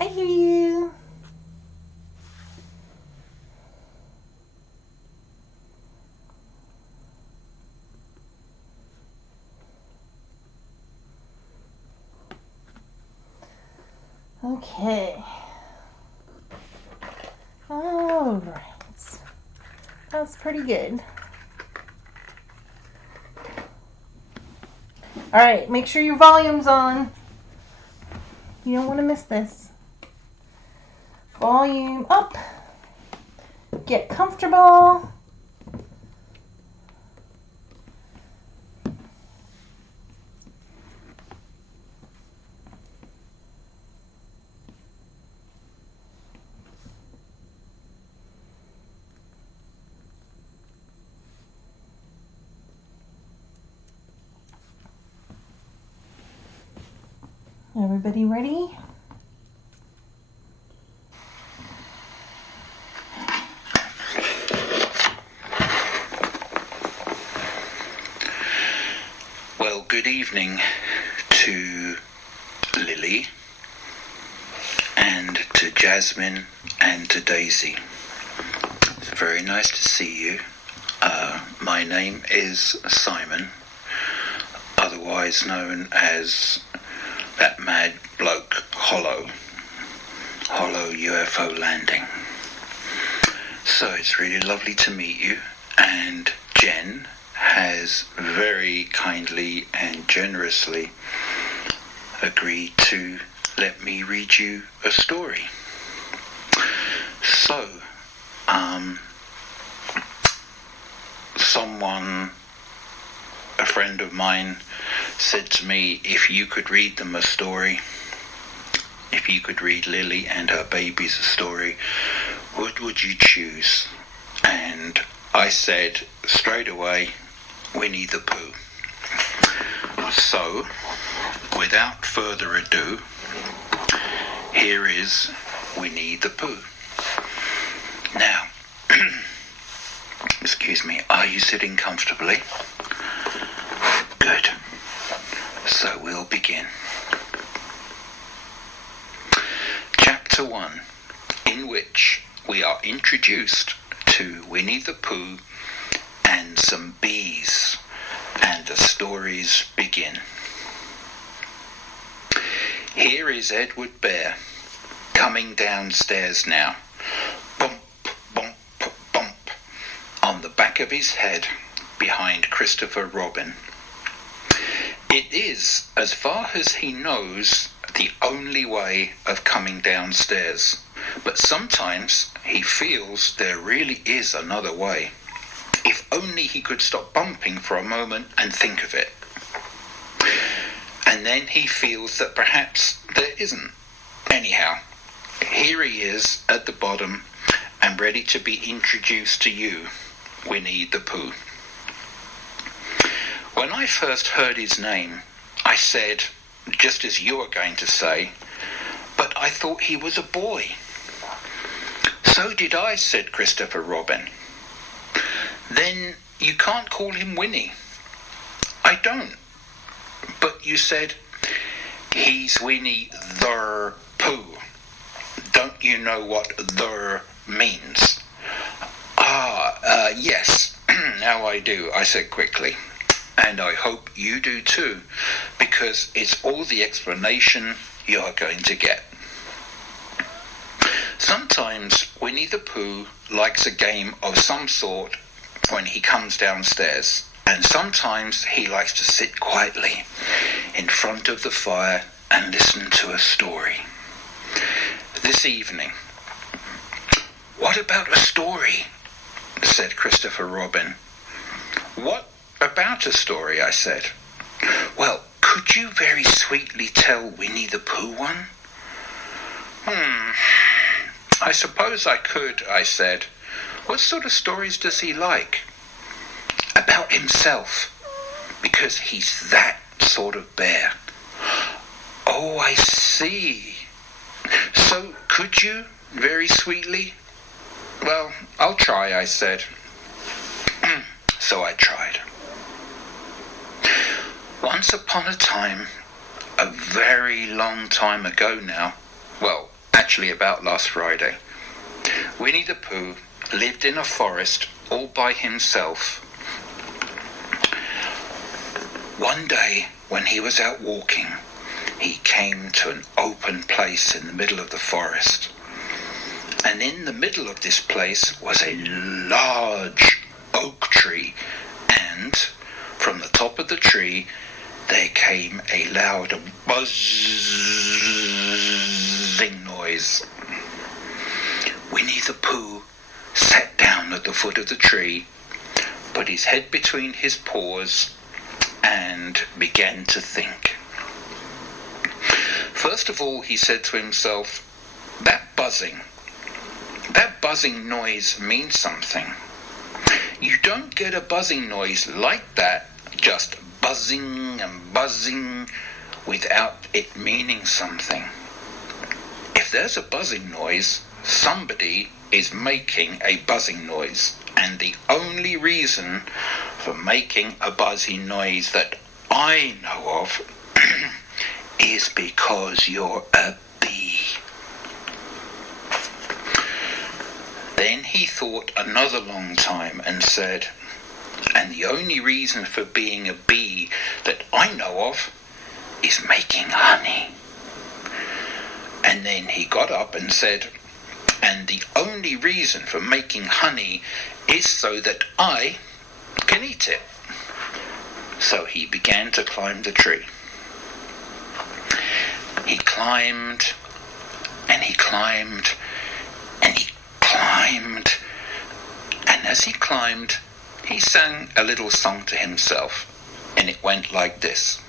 I hear you. Okay. All right. That's pretty good. All right, make sure your volume's on. You don't want to miss this. Volume up. Get comfortable. Everybody ready? Well, good evening to Lily and to Jasmine and to Daisy. It's very nice to see you. My name is Simon, otherwise known as that mad bloke Hollow UFO landing. So it's really lovely to meet you, and Jen has very kindly and generously agreed to let me read you a story. So, a friend of mine said to me, if you could read them a story, if you could read Lily and her babies a story, what would you choose? And I said straight away, Winnie the Pooh. So, without further ado, here is Winnie the Pooh. Now, excuse me, are you sitting comfortably? Good. So we'll begin. Chapter 1, in which we are introduced to Winnie the Pooh and some bees, and the stories begin. Here is Edward Bear, coming downstairs now. Bump, bump, bump, on the back of his head, behind Christopher Robin. It is, as far as he knows, the only way of coming downstairs, but sometimes he feels there really is another way. If only he could stop bumping for a moment and think of it. And then he feels that perhaps there isn't. Anyhow, here he is at the bottom and ready to be introduced to you, Winnie the Pooh. When I first heard his name, I said, just as you are going to say, but I thought he was a boy. So did I, said Christopher Robin. Then you can't call him Winnie. I don't. But you said, he's Winnie the Pooh. Don't you know what the means? Yes, now I do, I said quickly. And I hope you do too, because it's all the explanation you're going to get. Sometimes Winnie the Pooh likes a game of some sort when he comes downstairs, and sometimes he likes to sit quietly in front of the fire and listen to a story. This evening, what about a story? Said Christopher Robin. What about a story? I said. Well, could you very sweetly tell Winnie the Pooh one? I suppose I could, I said. What sort of stories does he like? About himself, because he's that sort of bear. Oh, I see. So, could you, very sweetly? Well, I'll try, I said. So I tried. Once upon a time, a very long time ago now, well, actually about last Friday. Winnie the Pooh lived in a forest all by himself. One day, when he was out walking, he came to an open place in the middle of the forest. And in the middle of this place was a large oak tree, and from the top of the tree there came a loud buzzing noise. Winnie the Pooh sat down at the foot of the tree, put his head between his paws, and began to think. First of all, he said to himself, that buzzing noise means something. You don't get a buzzing noise like that, just buzzing and buzzing, without it meaning something. If there's a buzzing noise, somebody is making a buzzing noise, and the only reason for making a buzzing noise that I know of is because you're a bee. Then he thought another long time and said, and the only reason for being a bee that I know of is making honey. And then he got up and said, and the only reason for making honey is so that I can eat it. So he began to climb the tree. He climbed, and he climbed, and he climbed, and as he climbed, he sang a little song to himself, and it went like this.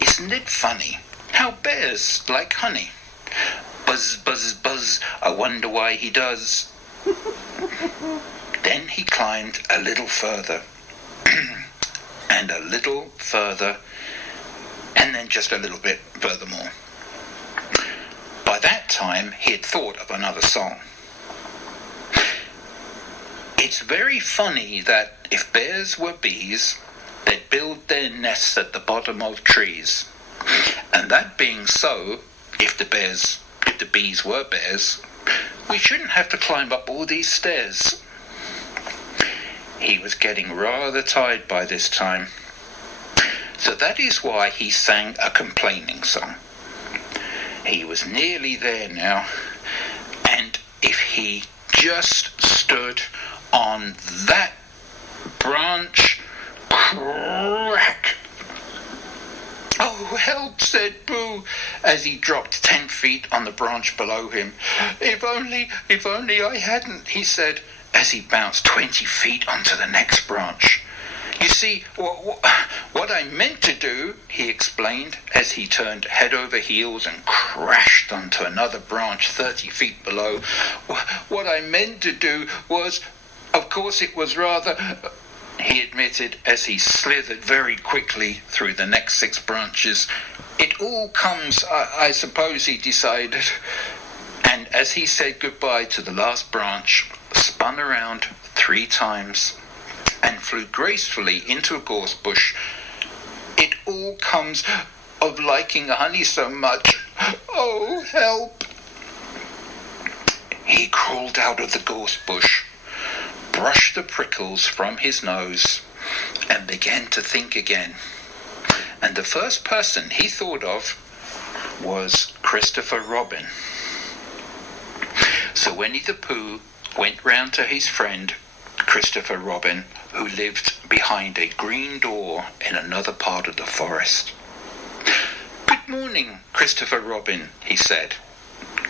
Isn't it funny how bears like honey? Buzz, buzz, buzz, I wonder why he does. Then he climbed a little further, and a little further, and then just a little bit furthermore. By that time, he had thought of another song. It's very funny that if bears were bees, they'd build their nests at the bottom of trees. And that being so, if the bees were bears, we shouldn't have to climb up all these stairs. He was getting rather tired by this time. So that is why he sang a complaining song. He was nearly there now, and if he just stood on that branch, crack! Oh, help, said Boo, as he dropped 10 feet on the branch below him. If only I hadn't, he said, as he bounced 20 feet onto the next branch. You see, what I meant to do, he explained, as he turned head over heels and crashed onto another branch 30 feet below. What I meant to do was, of course it was rather, he admitted, as he slithered very quickly through the next 6 branches. It all comes, I suppose, he decided. And as he said goodbye to the last branch, spun around 3 times, and flew gracefully into a gorse bush. It all comes of liking honey so much. Oh, help! He crawled out of the gorse bush, brushed the prickles from his nose, and began to think again. And the first person he thought of was Christopher Robin. So Winnie the Pooh went round to his friend Christopher Robin, who lived behind a green door in another part of the forest. Good morning, Christopher Robin, he said.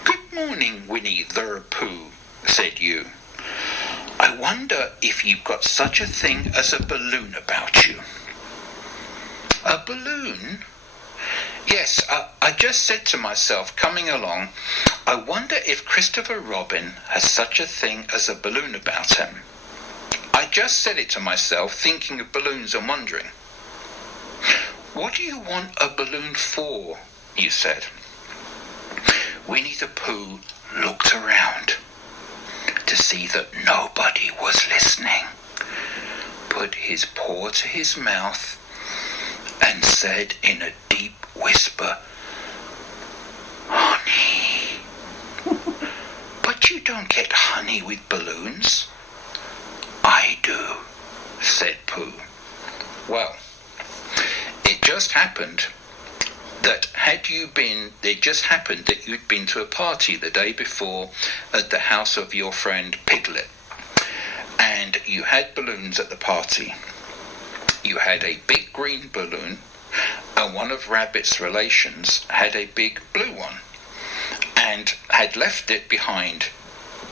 Good morning, Winnie the Pooh, said you. I wonder if you've got such a thing as a balloon about you. A balloon? Yes, I just said to myself, coming along, I wonder if Christopher Robin has such a thing as a balloon about him. I just said it to myself, thinking of balloons and wondering. What do you want a balloon for? You said. Winnie the Pooh looked around to see that nobody was listening, put his paw to his mouth, and said in a deep whisper, Honey. don't get honey with balloons." "I do," said Pooh. Well, it just happened that you'd been to a party the day before at the house of your friend Piglet, and you had balloons at the party. You had a big green balloon, and one of Rabbit's relations had a big blue one, and had left it behind,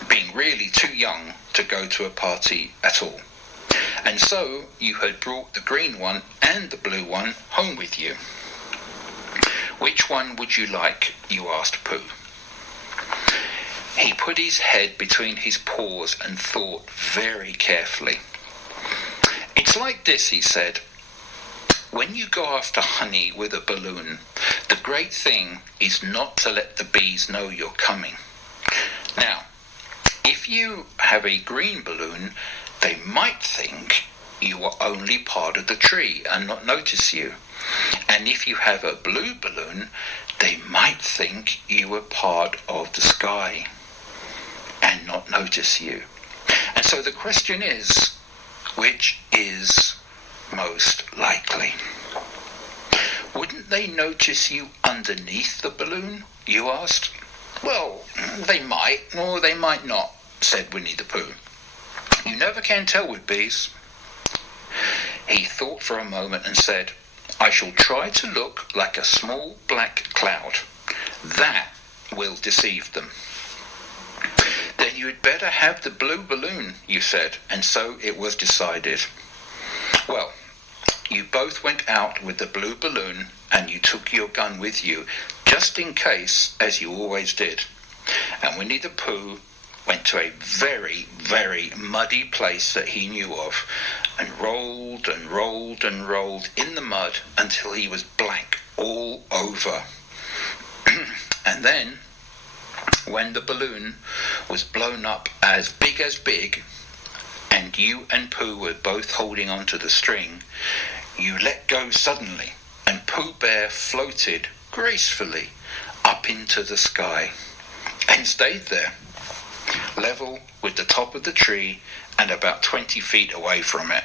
being really too young to go to a party at all. And so you had brought the green one and the blue one home with you. "Which one would you like?" you asked Pooh. He put his head between his paws and thought very carefully. "It's like this," he said. "When you go after honey with a balloon, the great thing is not to let the bees know you're coming. Now, if you have a green balloon, they might think you are only part of the tree and not notice you. And if you have a blue balloon, they might think you are part of the sky and not notice you. And so the question is, which is most likely? Wouldn't they notice you underneath the balloon?" you asked. "Well, they might, or they might not," said Winnie the Pooh. "You never can tell with bees." He thought for a moment and said, "I shall try to look like a small black cloud. That will deceive them." "Then you had better have the blue balloon," you said, and so it was decided. Well, you both went out with the blue balloon, and you took your gun with you, just in case, as you always did. And Winnie the Pooh went to a very, very muddy place that he knew of, and rolled and rolled and rolled in the mud until he was black all over. And then, when the balloon was blown up as big, and you and Pooh were both holding onto the string, you let go suddenly, and Pooh Bear floated gracefully up into the sky and stayed there, level with the top of the tree and about 20 feet away from it.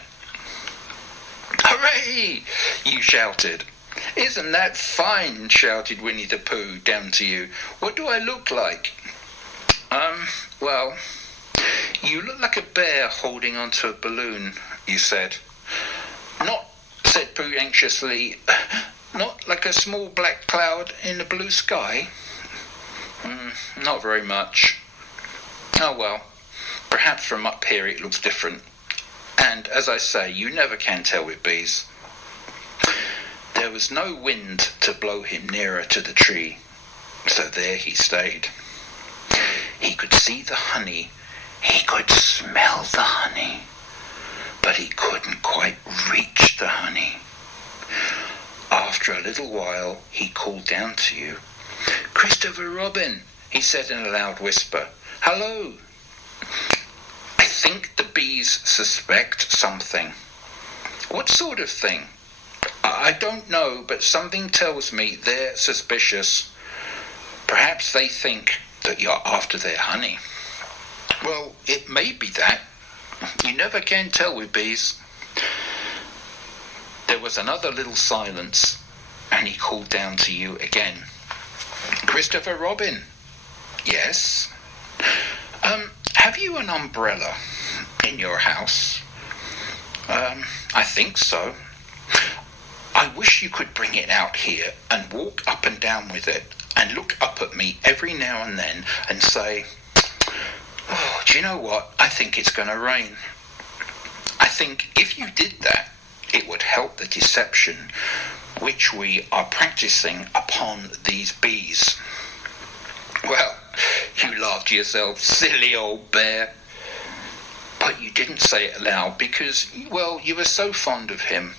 "Hooray!" you shouted. "Isn't that fine?" shouted Winnie the Pooh down to you. "What do I look like?" Well, you look like a bear holding onto a balloon," you said. "Not," said Pooh anxiously, "not like a small black cloud in the blue sky?" Not very much." "Oh well, perhaps from up here it looks different. And as I say, you never can tell with bees." There was no wind to blow him nearer to the tree, so there he stayed. He could see the honey, he could smell the honey, but he couldn't quite reach the honey. After a little while, he called down to you. "Christopher Robin," he said in a loud whisper. "Hello. I think the bees suspect something." "What sort of thing?" "I don't know, but something tells me they're suspicious. Perhaps they think that you're after their honey." "Well, it may be that. You never can tell with bees." There was another little silence, and he called down to you again. "Christopher Robin." "Yes." Have you an umbrella in your house?" I think so." "I wish you could bring it out here and walk up and down with it and look up at me every now and then and say, 'Oh, do you know what? I think it's going to rain.' I think if you did that, it would help the deception which we are practicing upon these bees." Well, you laughed to yourself, "Silly old bear." But you didn't say it aloud because, well, you were so fond of him,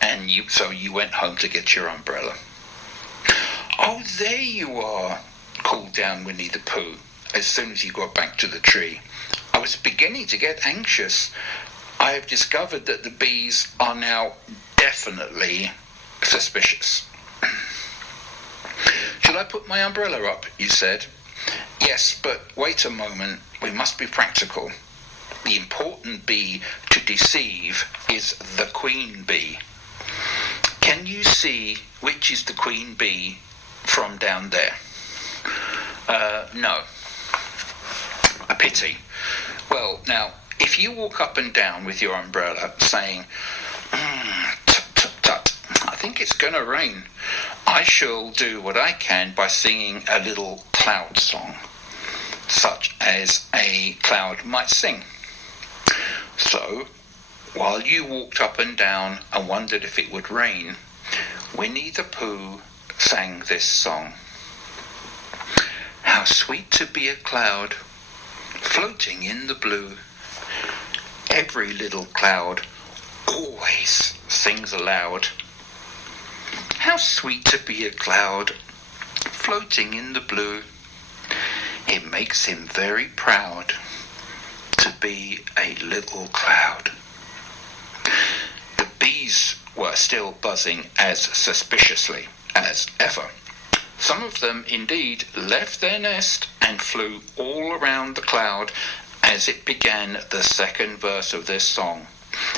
and so you went home to get your umbrella. "Oh, there you are," called down Winnie the Pooh as soon as you got back to the tree. "I was beginning to get anxious. I have discovered that the bees are now definitely suspicious." "Shall I put my umbrella up?" you said. Yes, but wait a moment. We must be practical. The important bee to deceive is the queen bee. Can you see which is the queen bee from down there? No. A pity. Well, now, if you walk up and down with your umbrella saying, tut, tut, tut, I think it's going to rain, I shall do what I can by singing a little cloud song, such as a cloud might sing. So, while you walked up and down and wondered if it would rain, Winnie the Pooh sang this song. How sweet to be a cloud floating in the blue. Every little cloud always sings aloud. How sweet to be a cloud floating in the blue. It makes him very proud to be a little cloud. The bees were still buzzing as suspiciously as ever. Some of them indeed left their nest and flew all around the cloud as it began the second verse of this song,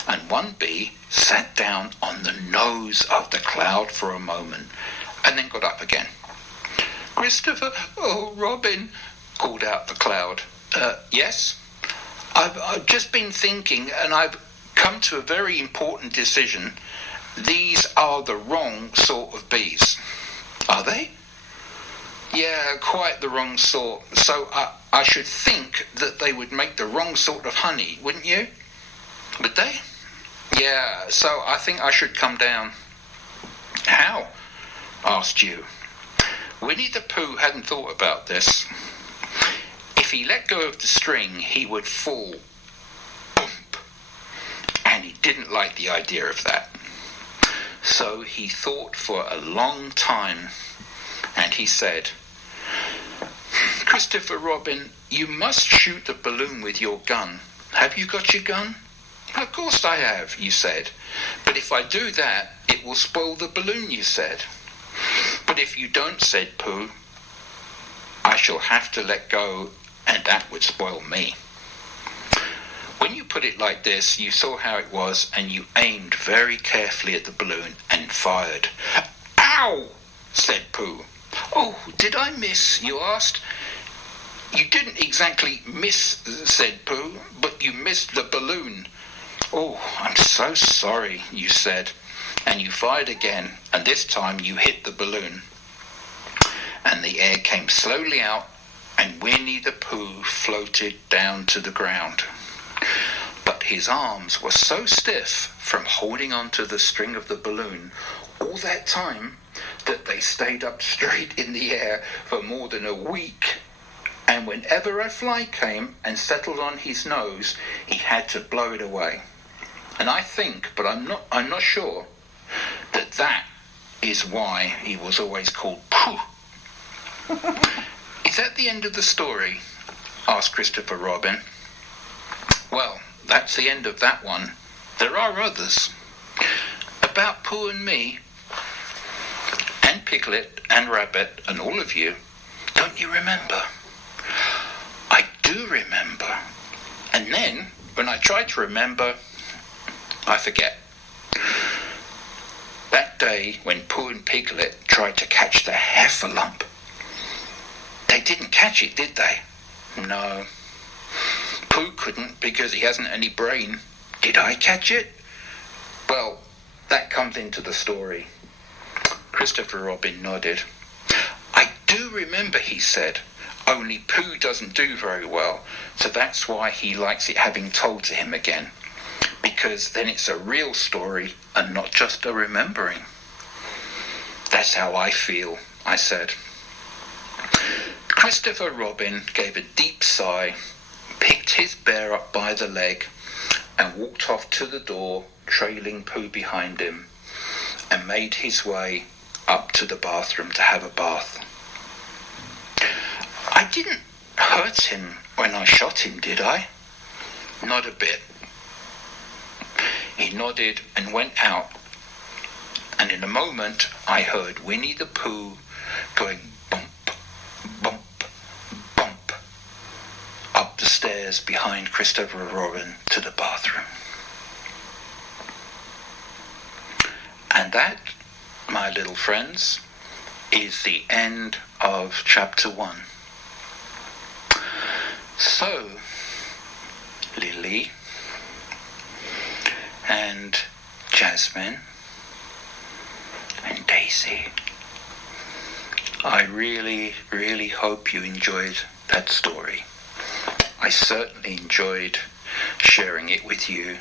and one bee sat down on the nose of the cloud for a moment and then got up again. Christopher, oh Robin, called out the cloud. Yes? I've just been thinking and I've come to a very important decision. These are the wrong sort of bees. Are they? Yeah, quite the wrong sort. So I should think that they would make the wrong sort of honey, wouldn't you? Would they? Yeah, so I think I should come down. How? Asked you. Winnie the Pooh hadn't thought about this. If he let go of the string, he would fall. Bump. And he didn't like the idea of that. So he thought for a long time, and he said, Christopher Robin, you must shoot the balloon with your gun. Have you got your gun? Of course I have, you said. But if I do that, it will spoil the balloon, you said. But if you don't, said Pooh, I shall have to let go, and that would spoil me. When you put it like this, you saw how it was, and you aimed very carefully at the balloon and fired. Ow! Said Pooh. Oh, did I miss? You asked. You didn't exactly miss, said Pooh, but you missed the balloon. Oh, I'm so sorry, you said, and you fired again, and this time you hit the balloon. And the air came slowly out, and Winnie the Pooh floated down to the ground. But his arms were so stiff from holding onto the string of the balloon all that time that they stayed up straight in the air for more than a week. And whenever a fly came and settled on his nose, he had to blow it away. And I think, but I'm not sure, that is why he was always called Pooh. Is that the end of the story? Asked Christopher Robin. Well, that's the end of that one. There are others. About Pooh and me, and Piglet and Rabbit and all of you. Don't you remember? I do remember. And then, when I try to remember, I forget. That day when Pooh and Piglet tried to catch the heffalump, they didn't catch it, did they? No. Pooh couldn't because he hasn't any brain. Did I catch it? Well, that comes into the story. Christopher Robin nodded. I do remember, he said. Only Pooh doesn't do very well, so that's why he likes it having told to him again. Because then it's a real story and not just a remembering. That's how I feel, I said. Christopher Robin gave a deep sigh, picked his bear up by the leg, and walked off to the door, trailing Pooh behind him, and made his way up to the bathroom to have a bath. I didn't hurt him when I shot him, did I? Not a bit. He nodded and went out, and in a moment I heard Winnie the Pooh going bump, bump, bump stairs behind Christopher Robin to the bathroom. And that, my little friends, is the end of chapter 1. So, Lily and Jasmine and Daisy, I really, really hope you enjoyed that story. I certainly enjoyed sharing it with you,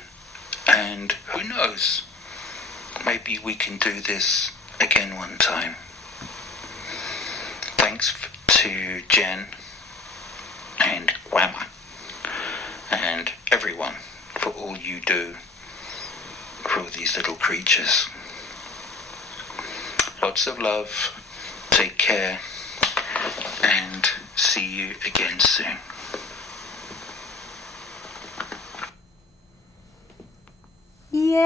and who knows, maybe we can do this again one time. Thanks to Jen and Grandma and everyone for all you do for all these little creatures. Lots of love, take care, and see you again soon. Yay!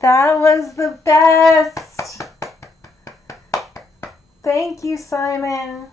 That was the best! Thank you, Simon.